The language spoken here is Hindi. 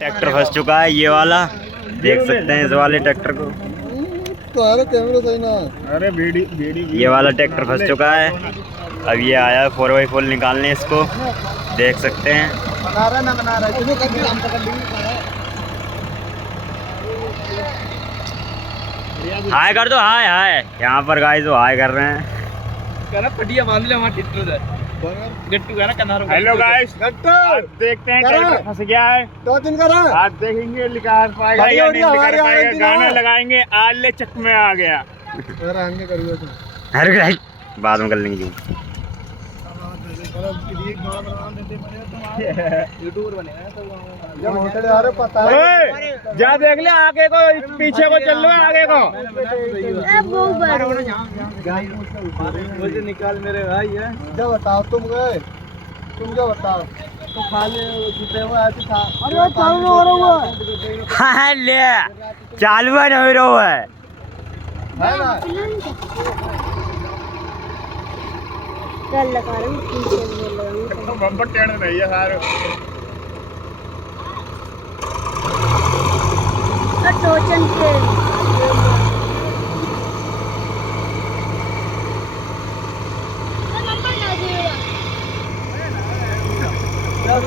ट्रैक्टर फंस चुका है ये वाला, देख सकते हैं इस वाले ट्रैक्टर को। कैमरा सही ना। अरे ये वाला ट्रैक्टर फंस चुका है। अब ये आया है 4x4 निकालने इसको, देख सकते हैं। बना रहा हाय कर दो, हाय हाय। यहाँ पर गाइस वो हाय कर रहे हैं। हेलो गाइस, देखते हैं ट्रैक्टर फंस गया है। दो दिन करा आज देखेंगे निकाल पाएगा या नहीं निकाल पाएगा। गाना लगाएंगे आले चक में आ गया। अरे गाइस बाद में कर लेंगे जी। जा देख ले आगे को, पीछे को चल लो, आगे को निकाल मेरे भाई है। क्या बताओ तुम गए, तुम क्या बताओ। तो खाली छुपे हुए ऐसे था। अरे चालू हो रहा है। हाँ ले चालू है नहीं रहा है है ना। चल लगा रहा हूँ पीछे बोल रहा हूँ। बम्पर टेढ़ नहीं है सारे। टोचन के अब